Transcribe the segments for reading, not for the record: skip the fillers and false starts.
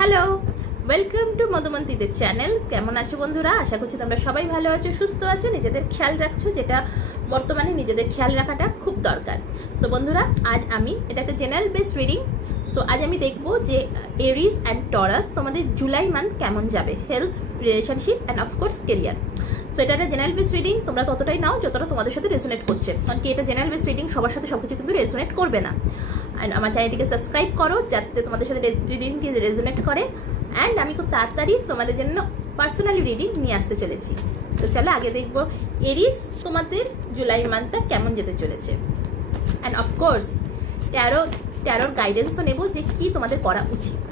Hello, welcome to মধুমন্তীদের channel. কেমন আছো বন্ধুরা? আশা করছি তোমরা সবাই ভালো আছো, সুস্থ আছো, নিজেদের খেয়াল রাখছো, যেটা বর্তমানে নিজেদের খেয়াল রাখাটা খুব দরকার। সো বন্ধুরা, আজ আমি এটা একটা জেনারেল বেস রিডিং। সো আজ আমি দেখবো যে এরিস অ্যান্ড টরাস তোমাদের জুলাই মান্থ কেমন যাবে, health, relationship and of course career. So এটা একটা জেনারেল বেস রিডিং, তোমরা ততটাই নাও যতটা তোমাদের সাথে রেজোনেট করছে, কারণ কি এটা জেনারেল বেস রিডিং, সবার সাথে সব কিছু কিন্তু রেজোনেট করবে না। অ্যান্ড আমার চ্যানেলটিকে সাবস্ক্রাইব করো যাতে তোমাদের সাথে রিডিংটি রেজোনেট করে। অ্যান্ড আমি খুব তাড়াতাড়ি তোমাদের জন্য পার্সোনালি রিডিং নিয়ে আসতে চলেছি। তো চলো আগে দেখবো এরিস তোমাদের জুলাই মান্থটা কেমন যেতে চলেছে। অ্যান্ড অফকোর্স ট্যারোর গাইডেন্সও নেব যে কি তোমাদের করা উচিত।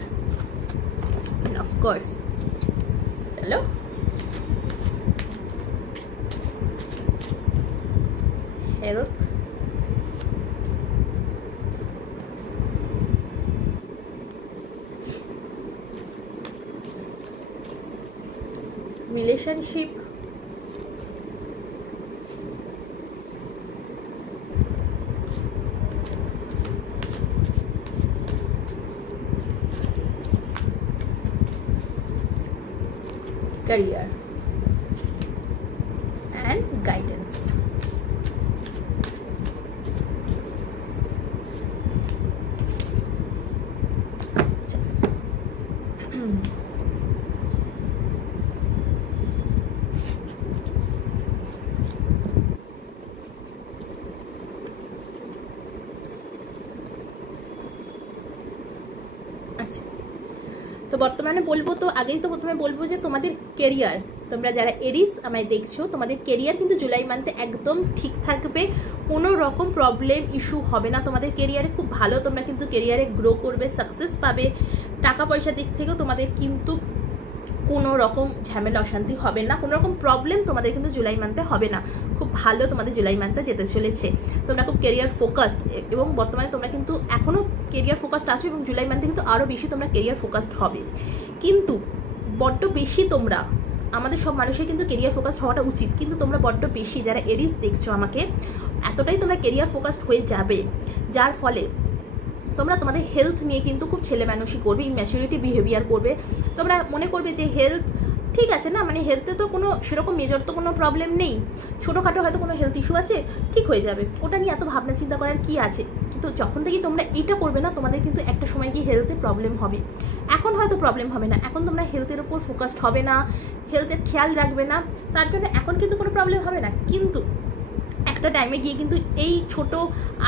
অ্যান্ড অফকোর্স চলো health, relationship, career and guidance. আচ্ছা, তো বর্তমানে বলবো, তো আগেই তো প্রথমে বলবো যে তোমাদের কেরিয়ার, তোমরা যারা এরিস আমায় দেখছো, তোমাদের কেরিয়ার কিন্তু জুলাই মান্থে একদম ঠিক থাকবে, কোনো রকম প্রবলেম ইস্যু হবে না তোমাদের কেরিয়ারে। খুব ভালো তোমরা কিন্তু কেরিয়ারে গ্রো করবে, সাকসেস পাবে, টাকা পয়সার দিক থেকেও তোমাদের কিন্তু কোনো রকম ঝামেলা অশান্তি হবে না, কোনো রকম প্রবলেম তোমাদের কিন্তু জুলাই মান্থে হবে না। খুব ভালো তোমাদের জুলাই মান্থে যেতে চলেছে, তোমরা খুব কেরিয়ার ফোকাসড, এবং বর্তমানে তোমরা কিন্তু এখনও কেরিয়ার ফোকাসড আছো, এবং জুলাই মান্থে কিন্তু আরও বেশি তোমরা কেরিয়ার ফোকাসড হবে। কিন্তু বড্ড বেশি তোমরা, আমাদের সব মানুষের কিন্তু কেরিয়ার ফোকাসড হওয়াটা উচিত, কিন্তু তোমরা বড্ড বেশি যারা এরিস দেখছো আমাকে, এতটাই তোমরা কেরিয়ার ফোকাসড হয়ে যাবে, যার ফলে তোমরা তোমাদের হেলথ নিয়ে কিন্তু খুব ছেলে মানুষই করবে, ইম্যাচুরিটি বিহেভিয়ার করবে। তোমরা মনে করবে যে হেলথ ঠিক আছে না, মানে হেলথে তো কোনো সেরকম মেজর তো কোনো প্রবলেম নেই, ছোটোখাটো হয়তো কোনো হেলথ ইস্যু আছে, ঠিক হয়ে যাবে, ওটা নিয়ে এত ভাবনা চিন্তা করার কি আছে। কিন্তু যখন থেকে তোমরা এটা করবে না, তোমাদের কিন্তু একটা সময় গিয়ে হেলথে প্রবলেম হবে। এখন হয়তো প্রবলেম হবে না, এখন তোমরা হেলথের উপর ফোকাসড হবে না, হেলথের খেয়াল রাখবে না, তার জন্য এখন কিন্তু কোনো প্রবলেম হবে না। কিন্তু একটা টাইমে গিয়ে কিন্তু এই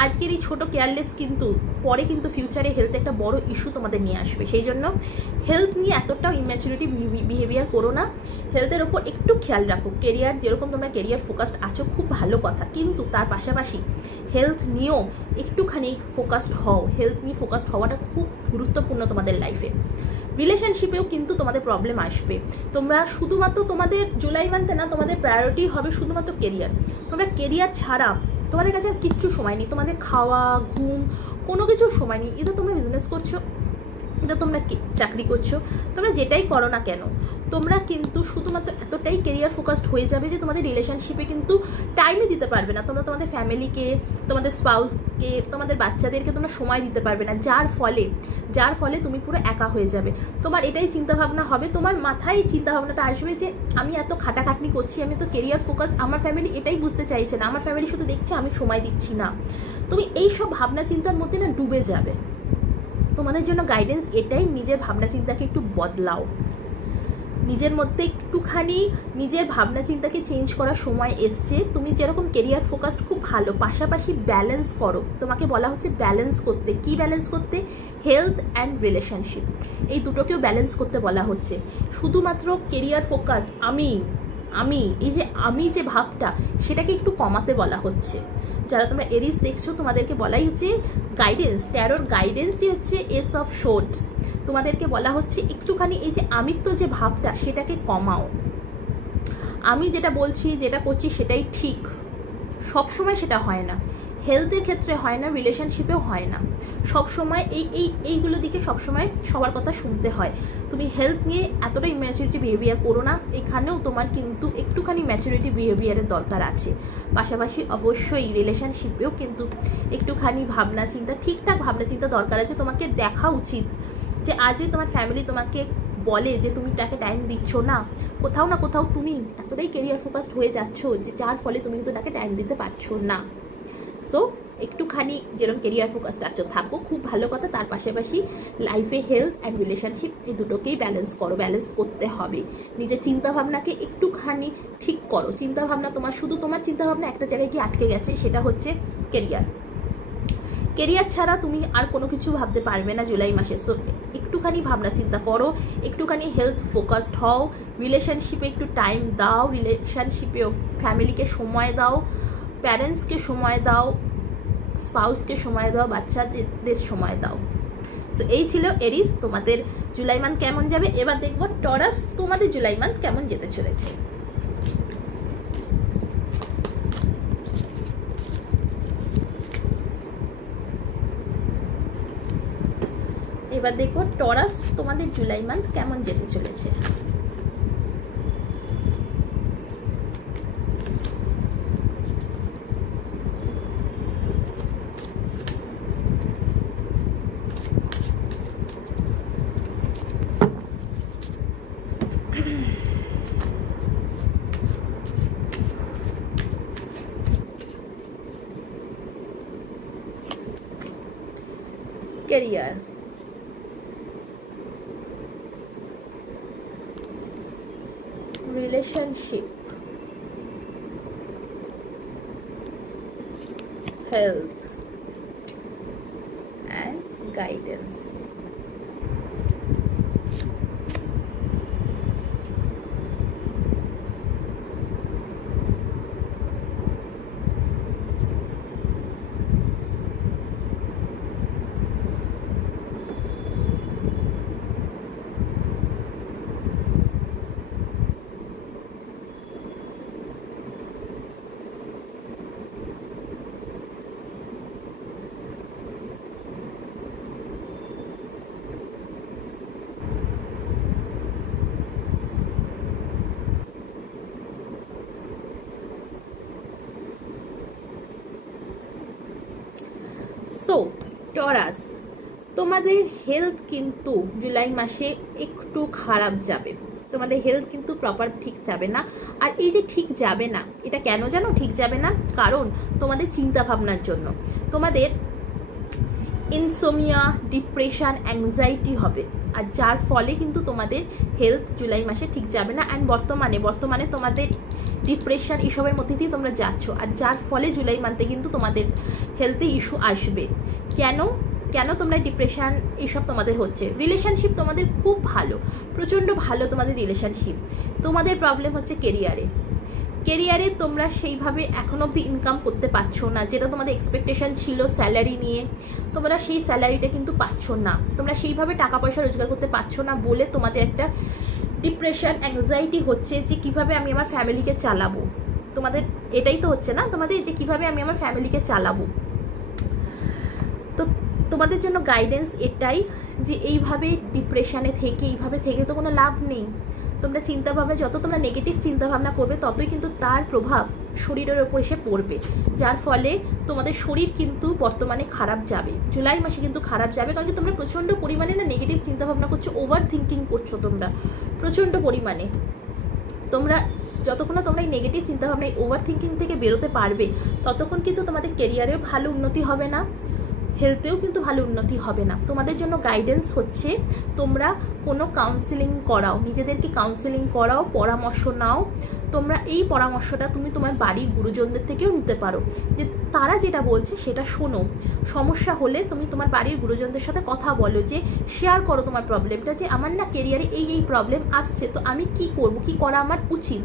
আজকের এই ছোটো কেয়ারলেস কিন্তু পরে কিন্তু ফিউচারে হেলথে একটা বড় ইস্যু তোমাদের নিয়ে আসবে। সেই জন্য হেলথ নিয়ে এতটাও ইম্যাচুরিটি বিহেভিয়ার করো না, হেলথের ওপর একটু খেয়াল রাখো। কেরিয়ার যেরকম তোমরা কেরিয়ার ফোকাসড আছো, খুব ভালো কথা, কিন্তু তার পাশাপাশি হেলথ নিয়েও একটুখানি ফোকাসড হও। হেলথ নিয়ে ফোকাসড হওয়াটা খুব গুরুত্বপূর্ণ তোমাদের লাইফে। রিলেশনশিপেও কিন্তু তোমাদের প্রবলেম আসবে, তোমরা শুধুমাত্র তোমাদের জুলাই মান্থে না, তোমাদের প্রায়োরিটি হবে শুধুমাত্র কেরিয়ার। তোমরা কেরিয়ার ছাড়া তোমাদের কাছে কিচ্ছু সময় নেই, তোমাদের খাওয়া, ঘুম, কোনো কিছু সময় নেই। এটা তোমরা বিজনেস করছো, এটা তোমরা চাকরি করছো, তোমরা যেটাই করো না কেন, তোমরা কিন্তু শুধুমাত্র এতটাই কেরিয়ার ফোকাসড হয়ে যাবে যে তোমাদের রিলেশনশিপে কিন্তু টাইমই দিতে পারবে না। তোমরা তোমাদের ফ্যামিলিকে, তোমাদের স্পাউসকে, তোমাদের বাচ্চাদেরকে তোমরা সময় দিতে পারবে না, যার ফলে তুমি পুরো একা হয়ে যাবে। তোমার এটাই চিন্তাভাবনা হবে, তোমার মাথায় চিন্তাভাবনাটা আসবে যে আমি এত খাটাখাটনি করছি, আমি তো কেরিয়ার ফোকাসড, আমার ফ্যামিলি এটাই বুঝতে চাইছে না, আমার ফ্যামিলি শুধু দেখছে আমি সময় দিচ্ছি না। তুমি এই সব ভাবনা চিন্তার মধ্যে না ডুবে যাবে। তোমাদের জন্য গাইডেন্স এটাই, নিজের ভাবনা চিন্তাকে একটু বদলাও, নিজের মধ্যে একটুখানি নিজের ভাবনা চিন্তাকে চেঞ্জ করার সময় এসছে। তুমি যেরকম কেরিয়ার ফোকাসড খুব ভালো, পাশাপাশি ব্যালেন্স করো। তোমাকে বলা হচ্ছে ব্যালেন্স করতে। কি ব্যালেন্স করতে? হেলথ অ্যান্ড রিলেশনশিপ, এই দুটোকেও ব্যালেন্স করতে বলা হচ্ছে। শুধুমাত্র কেরিয়ার ফোকাসড এই যে আমি যে ভাবটা, সেটাকে একটু কমাতে বলা হচ্ছে। যারা তোমরা এরিস দেখছো, তোমাদেরকে বলাই হচ্ছে গাইডেন্স, ট্যারোর গাইডেন্সই হচ্ছে এস অফ শোর্টস। তোমাদেরকে বলা হচ্ছে একটুখানি এই যে আমিত্ব যে ভাবটা, সেটাকে কমাও। আমি যেটা বলছি, যেটা করছি সেটাই ঠিক, সবসময় সেটা হয় না। হেলথের ক্ষেত্রে হয় না, রিলেশনশিপেও হয় না। সবসময় এইগুলো দিকে সবসময় সবার কথা শুনতে হয়। তুমি হেলথ নিয়ে এতটা ইম্যাচুরিটি বিহেভিয়ার করো না, এখানেও তোমার কিন্তু একটুখানি ম্যাচুরিটি বিহেভিয়ারের দরকার আছে। পাশাপাশি অবশ্যই রিলেশনশিপেও কিন্তু একটুখানি ভাবনা চিন্তা, ঠিকঠাক ভাবনা চিন্তা দরকার আছে। তোমাকে দেখা উচিত যে আজই তোমার ফ্যামিলি তোমাকে বলে যে তুমি তাকে টাইম দিচ্ছ না, কোথাও না কোথাও তুমি এতটাই কেরিয়ার ফোকাসড হয়ে যাচ্ছ যে যার ফলে তুমি কিন্তু তাকে টাইম দিতে পারছো না। সো একটুখানি যেরকম কেরিয়ার ফোকাসড আছো থাকো, খুব ভালো কথা। তার পাশাপাশি লাইফে হেলথ অ্যান্ড রিলেশনশিপ এই দুটোকেই ব্যালেন্স করো, ব্যালেন্স করতে হবে। নিজের চিন্তাভাবনাকে একটুখানি ঠিক করো। চিন্তাভাবনা তোমার শুধু তোমার চিন্তাভাবনা একটা জায়গায় কি আটকে গেছে, সেটা হচ্ছে কেরিয়ার। কেরিয়ার ছাড়া তুমি আর কোনো কিছু ভাবতে পারবে না জুলাই মাসে। সো একটুখানি ভাবনা চিন্তা করো, একটুখানি হেলথ ফোকাসড হও, রিলেশনশিপে একটু টাইম দাও, রিলেশনশিপে ফ্যামিলিকে সময় দাও, প্যারেন্টসকে সময় দাও, স্পাউসকে সময় দাও, বাচ্চাদের সময় দাও। সো এই ছিল এরিস, তোমাদের জুলাই মান্থ কেমন যাবে। এবার দেখবো টরাস, তোমাদের জুলাই মান্থ কেমন যেতে চলেছে। এবার দেখবো টরাস তোমাদের জুলাই মান্থ কেমন যেতে চলেছে। career, relationship, health and guidance. So Taurus, তোমাদের হেলথ কিন্তু জুলাই মাসে একটু খারাপ যাবে। তোমাদের হেলথ কিন্তু প্রপার ঠিক যাবে না। আর এই যে ঠিক যাবে না, এটা কেন জানো ঠিক যাবে না? কারণ তোমাদের চিন্তা ভাবনার জন্য তোমাদের ইনসোমিয়া, ডিপ্রেশন, অ্যাংজাইটি হবে। আর যার ফলে কিন্তু তোমাদের হেলথ জুলাই মাসে ঠিক যাবে না। অ্যান্ড বর্তমানে তোমাদের ডিপ্রেশন এসবের মধ্যে দিয়ে তোমরা যাচ্ছ। আর যার ফলে জুলাই মান্থে কিন্তু তোমাদের হেলথে ইস্যু আসবে। কেন তোমরা ডিপ্রেশন এসব তোমাদের হচ্ছে? রিলেশনশিপ তোমাদের খুব ভালো, প্রচণ্ড ভালো তোমাদের রিলেশনশিপ। তোমাদের প্রবলেম হচ্ছে কেরিয়ারে তোমরা সেইভাবে এখন অবধি ইনকাম করতে পারছো না, যেটা তোমাদের এক্সপেকটেশন ছিল স্যালারি নিয়ে। তোমরা সেই স্যালারিটা কিন্তু পাচ্ছ না, তোমরা সেইভাবে টাকা পয়সা রোজগার করতে পারছো না বলে তোমাদের একটা ডিপ্রেশন, অ্যাংজাইটি হচ্ছে যে কিভাবে আমি আমার ফ্যামিলিকে চালাবো। তোমাদের এটাই তো হচ্ছে না তোমাদের, যে কিভাবে আমি আমার ফ্যামিলিকে চালাবো। তো তোমাদের জন্য গাইডেন্স এটাই যে এইভাবে ডিপ্রেশনে থেকে এইভাবে থেকে তো কোনো লাভ নেই। তোমরা চিন্তাভাবনা, যত তোমরা নেগেটিভ চিন্তাভাবনা করবে ততই কিন্তু তার প্রভাব শরীরের ওপর এসে পড়বে, যার ফলে তোমাদের শরীর কিন্তু বর্তমানে খারাপ যাবে। জুলাই মাসে কিন্তু খারাপ যাবে, কারণ কি তোমরা প্রচণ্ড পরিমাণে না নেগেটিভ চিন্তাভাবনা করছো, ওভার থিঙ্কিং করছো তোমরা প্রচণ্ড পরিমাণে। তোমরা যতক্ষণ না তোমরা এই নেগেটিভ চিন্তাভাবনা, এই ওভার থিঙ্কিং থেকে বেরোতে পারবে, ততক্ষণ কিন্তু তোমাদের কেরিয়ারেও ভালো উন্নতি হবে না, হেলথেও কিন্তু ভালো উন্নতি হবে না। তোমাদের জন্য গাইডেন্স হচ্ছে তোমরা কোনো কাউন্সিলিং করাও, নিজেদেরকে কাউন্সিলিং করাও, পরামর্শ নাও। তোমরা এই পরামর্শটা তুমি তোমার বাড়ির গুরুজনদের থেকেও নিতে পারো, যে তারা যেটা বলছে সেটা শোনো। সমস্যা হলে তুমি তোমার বাড়ির গুরুজনদের সাথে কথা বলো, যে শেয়ার করো তোমার প্রবলেমটা, যে আমার না কেরিয়ারে এই প্রবলেম আসছে, তো আমি কি করব, কি করা আমার উচিত।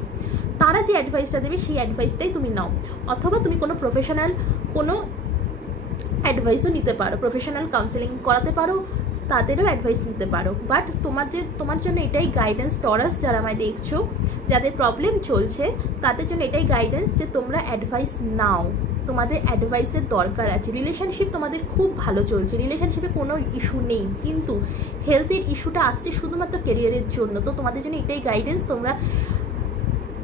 তারা যে অ্যাডভাইসটা দেবে সেই অ্যাডভাইসটাই তুমি নাও। অথবা তুমি কোনো প্রফেশনাল কোনো অ্যাডভাইসও নিতে পারো, প্রফেশনাল কাউন্সেলিং করাতে পারো, তাদেরও অ্যাডভাইস নিতে পারো। বাট তোমার জন্য এটাই গাইডেন্স, টরাস যারা আমায় দেখছো, যাদের প্রবলেম চলছে তাদের জন্য এটাই গাইডেন্স যে তোমরা অ্যাডভাইস নাও, তোমাদের অ্যাডভাইসের দরকার আছে। রিলেশনশিপ তোমাদের খুব ভালো চলছে, রিলেশনশিপে কোনো ইস্যু নেই, কিন্তু হেলথের ইস্যুটা আসছে শুধুমাত্র কেরিয়ারের জন্য। তো তোমাদের জন্য এটাই গাইডেন্স, তোমরা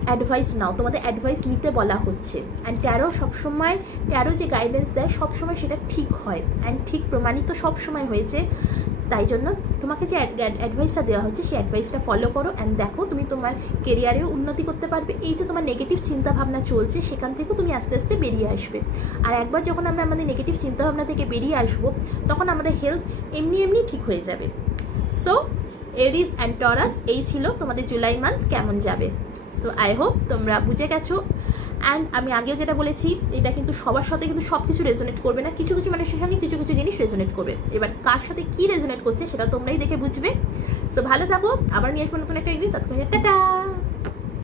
অ্যাডভাইস নাও, তোমাদের অ্যাডভাইস নিতে বলা হচ্ছে। অ্যান্ড ট্যারো সবসময়, ট্যারো যে গাইডেন্স দেয় সবসময় সেটা ঠিক হয় অ্যান্ড ঠিক প্রমাণিত সবসময় হয়েছে। তাই জন্য তোমাকে যে অ্যাডভাইসটা দেওয়া হচ্ছে সেই অ্যাডভাইসটা ফলো করো অ্যান্ড দেখো তুমি তোমার কেরিয়ারেও উন্নতি করতে পারবে। এই যে তোমার নেগেটিভ চিন্তাভাবনা চলছে সেখান থেকেও তুমি আস্তে আস্তে বেরিয়ে আসবে। আর একবার যখন আমরা আমাদের নেগেটিভ চিন্তাভাবনা থেকে বেরিয়ে আসবো তখন আমাদের হেলথ এমনি এমনি ঠিক হয়ে যাবে। সো এরিস অ্যান্ড টরাস, এই ছিল তোমাদের জুলাই মান্থ কেমন যাবে। সো আই হোপ তোমরা বুঝে গেছো। অ্যান্ড আমি আগেও যেটা বলেছি, এটা কিন্তু সবার সাথে কিন্তু সব কিছু রেজোনেট করবে না, কিছু কিছু মানুষের সঙ্গে কিছু কিছু জিনিস রেজোনেট করবে। এবার কার সাথে কী রেজোনেট করছে সেটা তোমরাই দেখে বুঝবে। সো ভালো থাকো, আবার নিয়ে আসবো নতুন একটা রিডিং, ততক্ষণ টাটা।